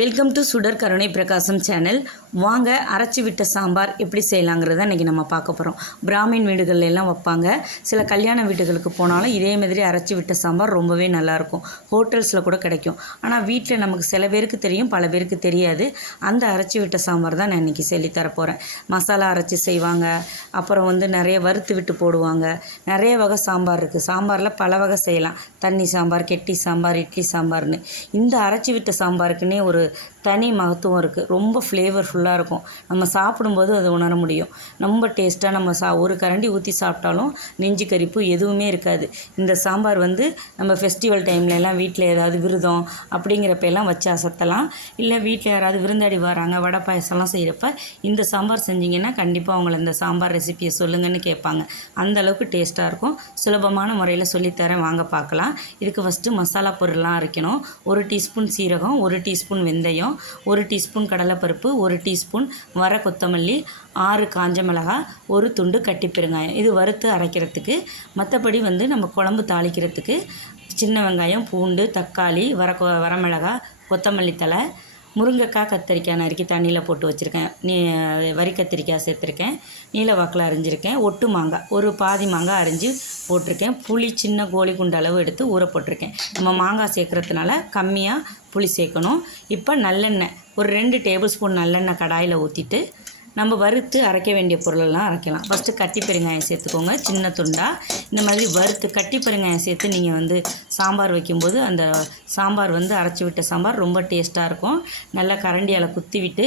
Welcome to சுடர் கருணை பிரகாசம் சேனல் வாங்க அரைச்சி விட்ட சாம்பார் எப்படி செய்யலாங்கிறத இன்றைக்கி நம்ம பார்க்க போகிறோம் பிராமின் வீடுகளில் எல்லாம் வைப்பாங்க. சில கல்யாண வீடுகளுக்கு போனாலும் இதே மாதிரி அரைச்சி விட்ட சாம்பார் ரொம்பவே நல்லாயிருக்கும் ஹோட்டல்ஸில் கூட கிடைக்கும். ஆனால் வீட்டில் நமக்கு சில பேருக்கு தெரியும் பல பேருக்கு தெரியாது. அந்த அரைச்சி விட்ட சாம்பார் தான் நான் இன்றைக்கி சொல்லித்தர போகிறேன் மசாலா அரைச்சி செய்வாங்க. அப்புறம் வந்து நிறைய வறுத்து விட்டு போடுவாங்க. நிறைய வகை சாம்பார் இருக்குது சாம்பாரில் பல வகை செய்யலாம். தண்ணி சாம்பார் கெட்டி சாம்பார் இட்லி சாம்பார்னு. இந்த அரைச்சி விட்ட சாம்பாருக்குன்னே ஒரு தனி மகத்துவம் இருக்குது ரொம்ப ஃப்ளேவர்ஃபுல்லாக இருக்கும். நம்ம சாப்பிடும்போது அதை உணர முடியும். ரொம்ப டேஸ்ட்டாக நம்ம சா ஒரு கரண்டி ஊற்றி சாப்பிட்டாலும் நெஞ்சு கரிப்பு எதுவுமே இருக்காது. இந்த சாம்பார் வந்து நம்ம ஃபெஸ்டிவல் டைம்ல எல்லாம் வீட்டில் ஏதாவது விருதம் அப்படிங்கிறப்ப எல்லாம் வச்சு அசத்தலாம். இல்லை வீட்டில் யாராவது விருந்தாடி வராங்க வடை பாயசம்லாம் செய்கிறப்ப இந்த சாம்பார் செஞ்சிங்கன்னா கண்டிப்பாக அவங்கள இந்த சாம்பார் ரெசிபியை சொல்லுங்கன்னு கேட்பாங்க. அந்த அளவுக்கு டேஸ்ட்டாக இருக்கும். சுலபமான முறையில் சொல்லித்தரேன். வாங்க பார்க்கலாம். இதுக்கு ஃபஸ்ட்டு மசாலா பொருள்லாம் அரைக்கணும். ஒரு டீஸ்பூன் சீரகம் ஒரு டீஸ்பூன் வெந்தயம் ஒரு டீஸ்பூன் கடலைப்பருப்பு ஒரு டீஸ்பூன் வர கொத்தமல்லி ஆறு காஞ்ச மிளகாய் ஒரு துண்டு கட்டி பெருங்காயம். இது வறுத்து அரைக்கிறதுக்கு. மற்றபடி வந்து நம்ம குழம்பு தாளிக்கிறதுக்கு சின்ன வெங்காயம் பூண்டு தக்காளி வர கொ வரமிளகாய் கொத்தமல்லி தழை முருங்கைக்காய் கத்திரிக்காய் நறுக்கி தண்ணியில் போட்டு வச்சுருக்கேன். நீ வரி கத்திரிக்காய் சேர்த்துருக்கேன். நீல வாக்கில் அரிஞ்சிருக்கேன். ஒட்டு மாங்காய் ஒரு பாதி மாங்காய் அரிஞ்சு போட்டிருக்கேன். புளி சின்ன கோழி குண்ட அளவு எடுத்து ஊற போட்டிருக்கேன். நம்ம மாங்காய் சேர்க்குறதுனால கம்மியாக புளி சேர்க்கணும். இப்போ நல்லெண்ணெய் ஒரு ரெண்டு டேபிள் ஸ்பூன் நல்லெண்ணெய் கடாயில் ஊற்றிட்டு நம்ம வறுத்து அரைக்க வேண்டிய பொருளெல்லாம் அரைக்கலாம். ஃபஸ்ட்டு கட்டி பெருங்காயம் சேர்த்துக்கோங்க. சின்ன துண்டாக இந்த மாதிரி வறுத்து கட்டி பெருங்காயம் சேர்த்து நீங்கள் வந்து சாம்பார் வைக்கும்போது அந்த சாம்பார் வந்து அரைச்சி விட்ட சாம்பார் ரொம்ப டேஸ்ட்டாக இருக்கும். நல்லா கரண்டியால் குத்தி விட்டு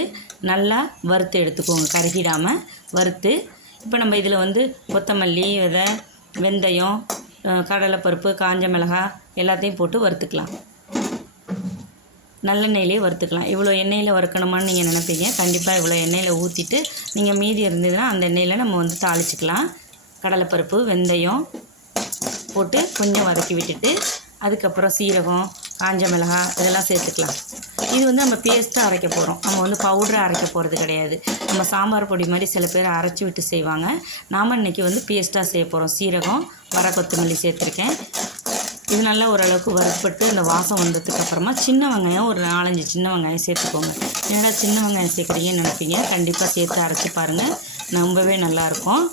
நல்லா வறுத்து எடுத்துக்கோங்க. கருகிடாமல் வறுத்து. இப்போ நம்ம இதில் வந்து கொத்தமல்லி விதை வெந்தயம் கடலைப்பருப்பு காஞ்ச மிளகாய் எல்லாத்தையும் போட்டு வறுத்துக்கலாம். நல்லெண்ணெயிலே வறுத்துக்கலாம். இவ்வளோ எண்ணெயில் வறுக்கணுமான்னு நீங்கள் நினைப்பீங்க. கண்டிப்பாக இவ்வளோ எண்ணெயில் ஊற்றிட்டு நீங்கள் மீதி இருந்ததுன்னா அந்த எண்ணெயில் நம்ம வந்து தாளிச்சிக்கலாம். கடலைப்பருப்பு வெந்தயம் போட்டு கொஞ்சம் வதக்கி விட்டுட்டு அதுக்கப்புறம் சீரகம் காஞ்ச மிளகாய் இதெல்லாம் சேர்த்துக்கலாம். இது வந்து நம்ம பேஸ்ட்டாக அரைக்க போகிறோம் நம்ம வந்து பவுடரை அரைக்க போகிறது கிடையாது. நம்ம சாம்பார் பொடி மாதிரி சில பேர் அரைச்சி விட்டு செய்வாங்க. நாம் இன்றைக்கி வந்து பேஸ்ட்டாக செய்ய போகிறோம் சீரகம் வர கொத்தமல்லி சேர்த்துருக்கேன். இது நல்லா ஓரளவுக்கு வறுப்பட்டு அந்த வாசம் வந்ததுக்கு அப்புறமா சின்ன வெங்காயம் ஒரு நாலஞ்சு சின்ன வெங்காயம் சேர்த்துக்கோங்க. என்னடா சின்ன வெங்காயம் சேர்க்குறீங்கன்னு நினைப்பீங்க? கண்டிப்பாக சேர்த்து அரைச்சி பாருங்கள் ரொம்பவே நல்லாயிருக்கும்.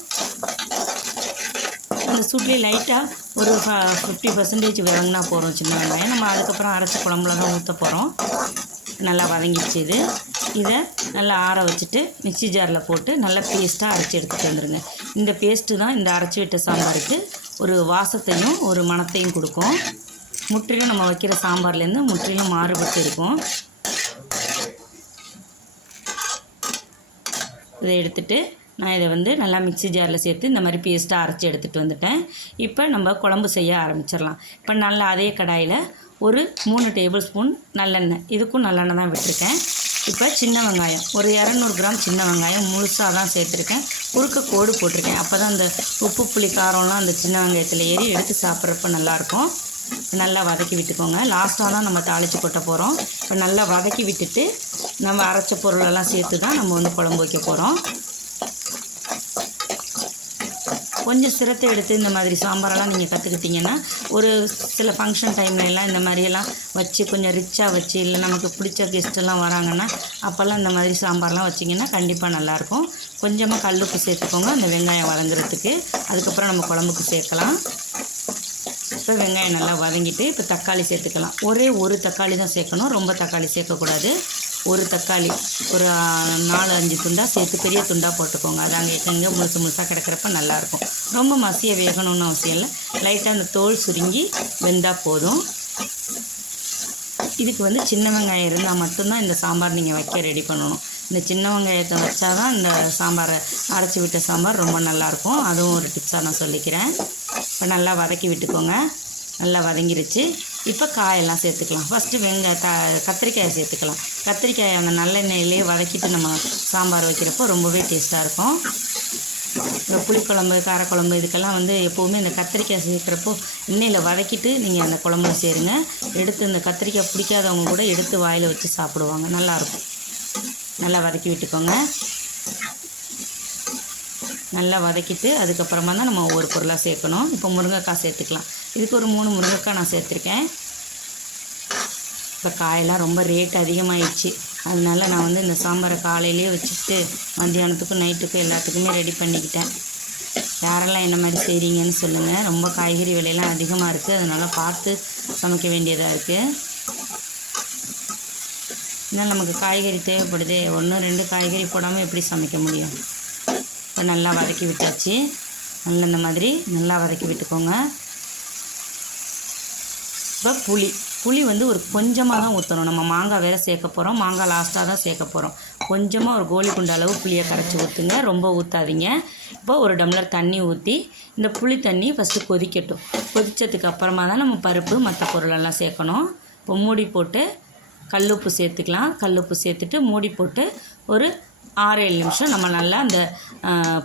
அந்த சூட்லேயே லைட்டாக ஒரு ஃபிஃப்டி பர்சன்டேஜ் வதங்கினா போகிறோம் சின்ன வெங்காயம். நம்ம அதுக்கப்புறம் அரைச்சி குழம்புல தான் ஊற்ற போகிறோம் நல்லா வதங்கிடுச்சு இது. இதை நல்லா ஆற வச்சுட்டு மிக்ஸி ஜாரில் போட்டு நல்லா பேஸ்ட்டாக அரைச்சி எடுத்துகிட்டு வந்துடுங்க இந்த பேஸ்ட்டு தான் இந்த அரைச்சி விட்ட சாம்பாருக்கு ஒரு வாசத்தையும் ஒரு மனத்தையும் கொடுக்கும். முற்றிலும் நம்ம வைக்கிற சாம்பார்லேருந்து முற்றிலும் மாறுபட்டு இருக்கும். இதை எடுத்துட்டு நான் இதை வந்து நல்லா மிக்ஸி ஜாரில் சேர்த்து இந்த மாதிரி பேஸ்ட்டாக அரைச்சி எடுத்துகிட்டு வந்துட்டேன். இப்போ நம்ம குழம்பு செய்ய ஆரம்பிச்சிடலாம். இப்போ நல்லா அதே கடாயில் ஒரு மூணு டேபிள் ஸ்பூன் நல்லெண்ணெய். இதுக்கும் நல்லெண்ணெய் தான் விட்டுருக்கேன். இப்போ சின்ன வெங்காயம். ஒரு இரநூறு கிராம் சின்ன வெங்காயம் முழுசாக தான் சேர்த்துருக்கேன். குறுக்க கோடு போட்டிருக்கேன். அப்போ தான் அந்த உப்பு புளி காரம்லாம் அந்த சின்ன வெங்காயத்தில் ஏறி எடுத்து சாப்பிட்றப்ப நல்லாயிருக்கும். நல்லா வதக்கி விட்டுக்கோங்க. லாஸ்ட்டாக தான் நம்ம தாளித்து கொட்ட போகிறோம் இப்போ நல்லா வதக்கி விட்டுட்டு நம்ம அரைச்ச பொருளெல்லாம் சேர்த்து தான் நம்ம வந்து குழம்பு வைக்க போகிறோம் கொஞ்சம் சிரத்தை எடுத்து இந்த மாதிரி சாம்பாரெல்லாம் நீங்கள் கற்றுக்கிட்டிங்கன்னா ஒரு சில ஃபங்க்ஷன் டைம்ல எல்லாம் இந்த மாதிரியெல்லாம் வச்சு கொஞ்சம் ரிச்சாக வச்சு இல்லை நமக்கு பிடிச்ச கெஸ்ட்டெல்லாம் வராங்கன்னா அப்போல்லாம் இந்த மாதிரி சாம்பார்லாம் வச்சிங்கன்னா கண்டிப்பாக நல்லாயிருக்கும். கொஞ்சமாக கல்லுப்பு சேர்த்துக்கோங்க அந்த வெங்காயம் வதங்குறதுக்கு. அதுக்கப்புறம் நம்ம குழம்புக்கு சேர்க்கலாம். இப்போ வெங்காயம் நல்லா வதங்கிட்டு இப்போ தக்காளி சேர்த்துக்கலாம். ஒரே ஒரு தக்காளி தான் சேர்க்கணும். ரொம்ப தக்காளி சேர்க்கக்கூடாது. ஒரு தக்காளி ஒரு நாலு அஞ்சு துண்டாக சேர்த்து பெரிய துண்டாக போட்டுக்கோங்க. அது அங்கே எங்கே முழுசு முழுசாக கிடக்கிறப்ப நல்லாயிருக்கும் ரொம்ப மசிய வேகணும்னு அவசியம் இல்லை. லைட்டாக அந்த தோல் சுருங்கி வெந்தால் போதும். இதுக்கு வந்து சின்ன வெங்காயம் இருந்தால் மட்டும்தான் இந்த சாம்பார் நீங்கள் வைக்க ரெடி பண்ணணும். இந்த சின்ன வெங்காயத்தை வச்சா தான் இந்த சாம்பாரை அரைச்சி விட்ட சாம்பார் ரொம்ப நல்லாயிருக்கும் அதுவும் ஒரு டிப்ஸாக நான் சொல்லிக்கிறேன். இப்போ நல்லா வதக்கி விட்டுக்கோங்க. நல்லா வதங்கிருச்சு. இப்போ காயெல்லாம் சேர்த்துக்கலாம். ஃபஸ்ட்டு வெங்க க கத்திரிக்காயை சேர்த்துக்கலாம். கத்திரிக்காயை அந்த நல்லெண்ணெயிலே வதக்கிட்டு நம்ம சாம்பார் வைக்கிறப்போ ரொம்பவே டேஸ்ட்டாக இருக்கும். இந்த புளிக்குழம்பு காரக்குழம்பு இதுக்கெல்லாம் வந்து எப்போவுமே இந்த கத்திரிக்காய் சேர்க்குறப்போ எண்ணெயில் வதக்கிட்டு நீங்கள் அந்த குழம்புல சேருங்க. எடுத்து இந்த கத்திரிக்காய் பிடிக்காதவங்க கூட எடுத்து வாயில் வச்சு சாப்பிடுவாங்க. நல்லாயிருக்கும் நல்லா வதக்கி விட்டுக்கோங்க. நல்லா வதக்கிட்டு அதுக்கப்புறமா தான் நம்ம ஒவ்வொரு பொருளாக சேர்க்கணும். இப்போ முருங்கைக்காய் சேர்த்துக்கலாம். இதுக்கு ஒரு மூணு முருங்கைக்காய் நான் சேர்த்துருக்கேன். இப்போ காயெல்லாம் ரொம்ப ரேட் அதிகமாகிடுச்சு அதனால நான் வந்து இந்த சாம்பாரை காலையிலேயே வச்சுட்டு மத்தியானத்துக்கும் நைட்டுக்கும் எல்லாத்துக்குமே ரெடி பண்ணிக்கிட்டேன். யாரெல்லாம் என்ன மாதிரி செய்கிறீங்கன்னு சொல்லுங்கள் ரொம்ப காய்கறி விலையெல்லாம் அதிகமாக இருக்குது அதனால் பார்த்து சமைக்க வேண்டியதாக இருக்குது இன்னும் நமக்கு காய்கறி தேவைப்படுதே? ஒன்று ரெண்டு காய்கறி போடாமல் எப்படி சமைக்க முடியும்? இப்போ நல்லா வதக்கி விட்டாச்சு. நல்லா இந்த மாதிரி நல்லா வதக்கி விட்டுக்கோங்க. இப்போ புளி. புளி வந்து ஒரு கொஞ்சமாக தான் ஊற்றணும் நம்ம மாங்காய் வேறு சேர்க்க போகிறோம் மாங்காய் லாஸ்ட்டாக தான் சேர்க்க போகிறோம் கொஞ்சமாக ஒரு கோழி குண்ட அளவு புளியை கரைச்சி ஊற்றுங்க ரொம்ப ஊற்றாதீங்க இப்போ ஒரு டம்ளர் தண்ணி ஊற்றி இந்த புளி தண்ணி ஃபஸ்ட்டு கொதிக்கட்டும். கொதித்ததுக்கு அப்புறமா தான் நம்ம பருப்பு மற்ற பொருளெல்லாம் சேர்க்கணும். இப்போ மூடி போட்டு கல்லுப்பு சேர்த்துக்கலாம். கல்லுப்பு சேர்த்துட்டு மூடி போட்டு ஒரு ஆறு ஏழு நிமிஷம் நம்ம நல்லா அந்த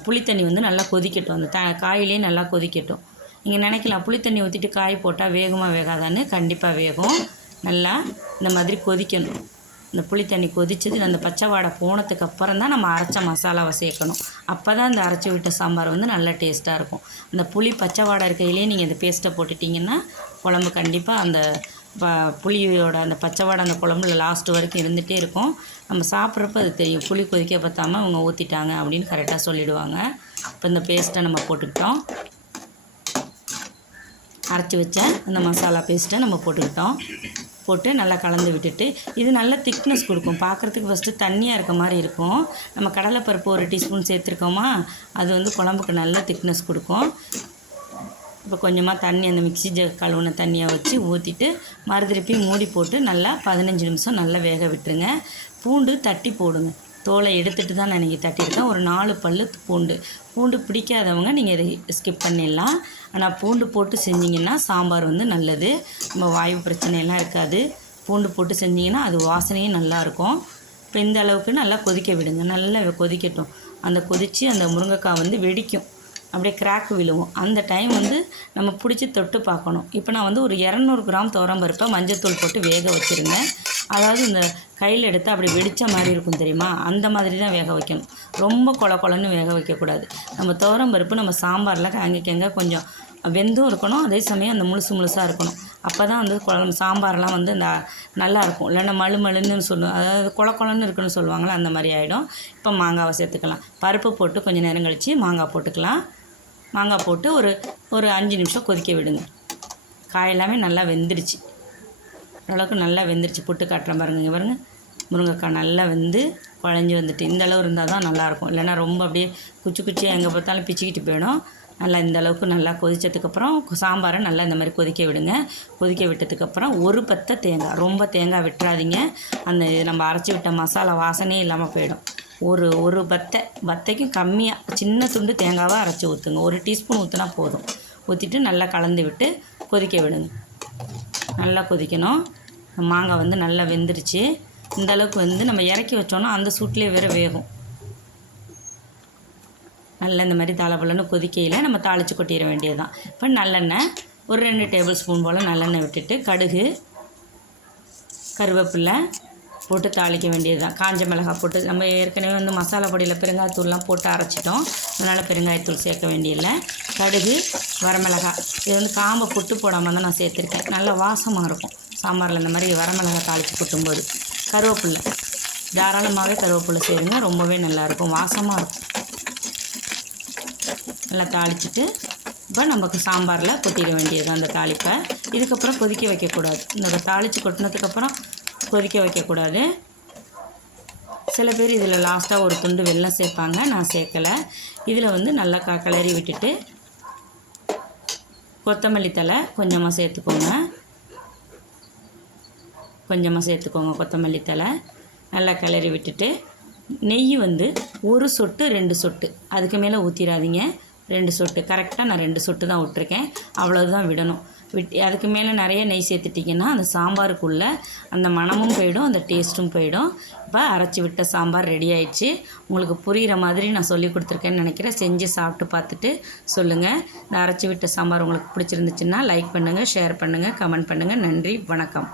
புளித்தண்ணி வந்து நல்லா கொதிக்கட்டும். அந்த த காயிலே நல்லா கொதிக்கட்டும். நீங்கள் நினைக்கலாம் புளித்தண்ணி ஊற்றிட்டு காய் போட்டால் வேகமாக வேகாதான்னு கண்டிப்பாக வேகும். நல்லா இந்த மாதிரி கொதிக்கணும். இந்த புளித்தண்ணி கொதிச்சது அந்த பச்சை வாடை போனதுக்கு அப்புறம் தான் நம்ம அரைச்ச மசாலாவை சேர்க்கணும். அப்போ தான் இந்த அரைச்சி விட்ட சாம்பார் வந்து நல்லா டேஸ்ட்டாக இருக்கும். அந்த புளி பச்சை வாடை இருக்கையிலே நீங்கள் இந்த பேஸ்ட்டை போட்டுட்டிங்கன்னா குழம்பு கண்டிப்பாக அந்த ப புளியோட அந்த பச்சைவாடை அந்த குழம்புல லாஸ்ட் வரைக்கும் இருந்துகிட்டே இருக்கும். நம்ம சாப்பிட்றப்ப அது தெரியும். புளி கொதிக்க பார்த்தாம அவங்க ஊற்றிட்டாங்க அப்படின்னு கரெக்டாக சொல்லிவிடுவாங்க இப்போ இந்த பேஸ்ட்டை நம்ம போட்டுக்கிட்டோம். அரைச்சி வச்ச அந்த மசாலா பேஸ்ட்டை நம்ம போட்டுக்கிட்டோம். போட்டு நல்லா கலந்து விட்டுட்டு இது நல்ல திக்னஸ் கொடுக்கும். பார்க்குறதுக்கு ஃபஸ்ட்டு தண்ணியாக இருக்க மாதிரி இருக்கும். நம்ம கடலைப்பருப்பு ஒரு டீஸ்பூன் சேர்த்துருக்கோமா? அது வந்து குழம்புக்கு நல்ல திக்னஸ் கொடுக்கும். இப்போ கொஞ்சமாக தண்ணி அந்த மிக்ஸி ஜ கழுவுன தண்ணியை வச்சு ஊற்றிட்டு மறுதிருப்பி மூடி போட்டு நல்லா பதினஞ்சு நிமிஷம் நல்லா வேக விட்டுருங்க. பூண்டு தட்டி போடுங்க. தோலை எடுத்துகிட்டு தான் நான் இன்றைக்கி தட்டியிருக்கேன். ஒரு நாலு பல் பூண்டு. பூண்டு பிடிக்காதவங்க நீங்கள் இதை ஸ்கிப் பண்ணிடலாம். ஆனால் பூண்டு போட்டு செஞ்சிங்கன்னா சாம்பார் வந்து நல்லது. நம்ம வாயு பிரச்சனையெல்லாம் இருக்காது. பூண்டு போட்டு செஞ்சிங்கன்னா அது வாசனையும் நல்லாயிருக்கும் இப்போ இந்த அளவுக்கு நல்லா கொதிக்க விடுங்க. நல்லா கொதிக்கட்டும். அந்த கொதித்து அந்த முருங்கைக்காய் வந்து வெடிக்கும். அப்படியே கிராக் விழுவும். அந்த டைம் வந்து நம்ம பிடிச்சி தொட்டு பார்க்கணும். இப்போ நான் வந்து ஒரு இரநூறு கிராம் துவரம்பருப்பை மஞ்சத்தூள் போட்டு வேக வச்சுருந்தேன். அதாவது இந்த கையில் எடுத்து அப்படி வெடித்த மாதிரி இருக்கும் தெரியுமா? அந்த மாதிரி தான் வேக வைக்கணும். ரொம்ப கொல கொலன்னு வேக வைக்கக்கூடாது. நம்ம துவரம்பருப்பு நம்ம சாம்பாரில் அங்கேக்கங்க கொஞ்சம் வெந்தும் இருக்கணும். அதே சமயம் அந்த முழுசு முழுசாக இருக்கணும். அப்போ தான் வந்து குழம்பு சாம்பார்லாம் வந்து இந்த நல்லாயிருக்கும். இல்லைன்னா மழு மழுன்னு சொல்லுவோம் அதாவது குள குளன்னு இருக்குன்னு சொல்லுவாங்களே அந்த மாதிரி ஆகிடும் இப்போ மாங்காவை சேர்த்துக்கலாம். பருப்பு போட்டு கொஞ்சம் நேரம் கழித்து மாங்காய் போட்டுக்கலாம். மாங்காய் போட்டு ஒரு ஒரு அஞ்சு நிமிஷம் கொதிக்க விடுங்க. காய் எல்லாமே நல்லா வெந்துருச்சு. ஓரளவுக்கு நல்லா வெந்துருச்சு. புட்டு காட்டுறேன் பாருங்க இங்கே பாருங்கள் முருங்கைக்காய் நல்லா வெந்து குழஞ்சி வந்துட்டு இந்த அளவு இருந்தால் தான் நல்லாயிருக்கும். இல்லைன்னா ரொம்ப அப்படியே குச்சி குச்சியாக எங்கே பார்த்தாலும் பிச்சுக்கிட்டு போயிடும். நல்லா இந்த அளவுக்கு நல்லா கொதித்ததுக்கப்புறம் சாம்பாரை நல்லா இந்த மாதிரி கொதிக்க விடுங்க. கொதிக்க விட்டதுக்கப்புறம் ஒரு பத்தை தேங்காய். ரொம்ப தேங்காய் விட்டுறாதீங்க. அந்த நம்ம அரைச்சி விட்ட மசாலா வாசனையே இல்லாமல் போயிடும். ஒரு ஒரு பத்தை பத்தைக்கும் கம்மியாக சின்ன துண்டு தேங்காவாக அரைச்சி ஊற்றுங்க ஒரு டீஸ்பூன் ஊற்றினா போதும். ஊற்றிட்டு நல்லா கலந்து விட்டு கொதிக்க விடுங்க. நல்லா கொதிக்கணும். மாங்காய் வந்து நல்லா வெந்துருச்சு. இந்த அளவுக்கு வந்து நம்ம இறக்கி வச்சோன்னா அந்த சூட்லேயே வேறு வேகும். நல்லா இந்த மாதிரி தலைப்பலன்னு கொதிக்கையில் நம்ம தாளித்து கொட்டிட வேண்டியது தான் இப்போ நல்லெண்ணெய் ஒரு ரெண்டு டேபிள் ஸ்பூன் போல் நல்லெண்ணெய் விட்டுட்டு கடுகு கருவேப்பில்லை போட்டு தாளிக்க வேண்டியது தான் காஞ்ச மிளகாய் போட்டு நம்ம ஏற்கனவே வந்து மசாலா பொடியில் பெருங்காயத்தூள்லாம் போட்டு அரைச்சிட்டோம். அதனால் பெருங்காயத்தூள் சேர்க்க வேண்டியதில்லை. கடுகு வரமிளகாய் இது வந்து காம்பை புட்டு போடாமல் தான் நான் சேர்த்துருக்கேன். நல்ல வாசமாக இருக்கும். சாம்பாரில் இந்த மாதிரி வரமிளகாய் தாளித்து கொட்டும்போது. கருவேப்பில்லை தாராளமாகவே கருவேப்பிலை சேருங்க. ரொம்பவே நல்லாயிருக்கும் வாசமாக இருக்கும். நல்லா தாளிச்சிட்டு இப்போ நமக்கு சாம்பாரில் கொட்டிட வேண்டியது அந்த தாளிப்பை. இதுக்கப்புறம் கொதிக்க வைக்கக்கூடாது. இந்த தாளித்து கொட்டினதுக்கப்புறம் கொதிக்க வைக்கக்கூடாது. சில பேர் இதில் லாஸ்ட்டாக ஒரு துண்டு வெள்ளம் சேர்ப்பாங்க. நான் சேர்க்கலை. இதில் வந்து நல்லா க கிளறி விட்டுட்டு கொத்தமல்லி தலை கொஞ்சமாக சேர்த்துக்கோங்க. கொஞ்சமாக சேர்த்துக்கோங்க கொத்தமல்லி தலை நல்லா கிளறி விட்டுட்டு நெய் வந்து ஒரு சொட்டு ரெண்டு சொட்டு. அதுக்கு மேலே ஊற்றிடாதீங்க ரெண்டு சொட்டு. கரெக்டாக நான் ரெண்டு சொட்டு தான் விட்ருக்கேன் அவ்வளோதான் விடணும். விட் அதுக்கு மேலே நிறைய நெய் சேர்த்துட்டிங்கன்னா அந்த சாம்பாருக்குள்ளே அந்த மணமும் போயிடும் அந்த டேஸ்ட்டும் போயிடும். இப்போ அரைச்சி விட்ட சாம்பார் ரெடி ஆயிடுச்சு. உங்களுக்கு புரிகிற மாதிரி நான் சொல்லி கொடுத்துருக்கேன்னு நினைக்கிறேன். செஞ்சு சாப்பிட்டு பார்த்துட்டு சொல்லுங்கள் இந்த அரைச்சி விட்ட சாம்பார் உங்களுக்கு பிடிச்சிருந்துச்சுன்னா லைக் பண்ணுங்கள் ஷேர் பண்ணுங்கள் கமெண்ட் பண்ணுங்கள் நன்றி வணக்கம்.